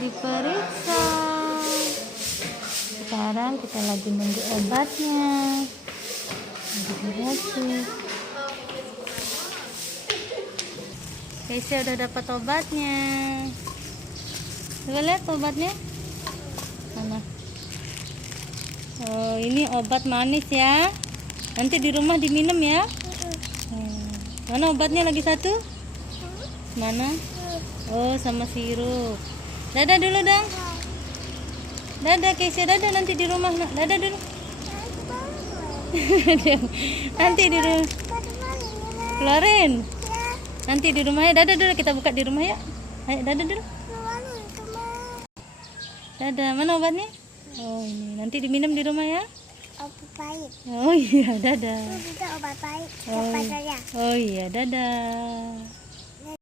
diperiksa. Sekarang kita lagi nunggu obatnya. Lagi diracik. Keisha udah dapat obatnya. Coba lihat obatnya. Mana? Oh, ini obat manis ya. Nanti di rumah diminum ya. Mana obatnya lagi satu? Mana? Oh, sama sirup. Dadah dulu dong. Dadah Keisha, dadah nanti di rumah. Dadah dulu. Nanti di rumah. Keluarin. Nanti di rumah ya. Dadah dulu, kita buka di rumah ya. Ayo dadah dulu. Dadah, mana obatnya? Oh, ini nanti diminum di rumah ya. Obat baik. Oh iya, dadah. Itu juga obat baik. Oh iya, dadah.